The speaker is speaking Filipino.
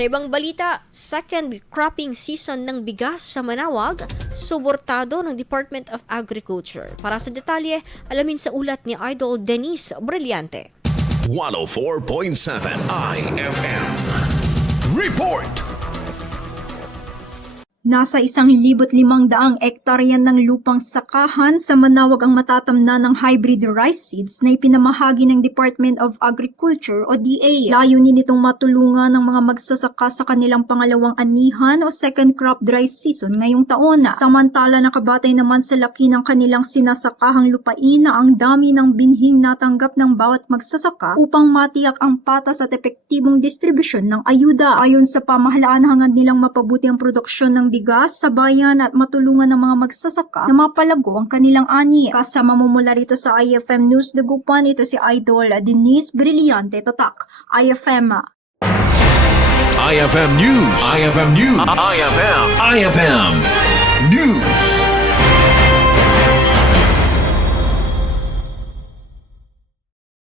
Sa ibang balita, second cropping season ng bigas sa Manaoag, suportado ng Department of Agriculture. Para sa detalye, alamin sa ulat ni Idol Denise Brillante. 104.7 IFM Report. Nasa 1,500 ektarya ng lupang sakahan sa Manaoag ang matatamna ng hybrid rice seeds na ipinamahagi ng Department of Agriculture o DA. Layunin nitong matulungan ng mga magsasaka sa kanilang pangalawang anihan o second crop dry season ngayong taon. Samantala nakabatay naman sa laki ng kanilang sinasakahang lupain na ang dami ng binhing natanggap ng bawat magsasaka upang matiyak ang patas at epektibong distribusyon ng ayuda. Ayon sa pamahalaan, hangad nilang mapabuti ang produksyon ng bigas sa bayan at matulungan ng mga magsasaka na mapalago ang kanilang ani. Kasama mo mula rito sa IFM News Dagupan, ito si Idol Denise Brillante Tatak. IFM IFM News. IFM News. IFM News.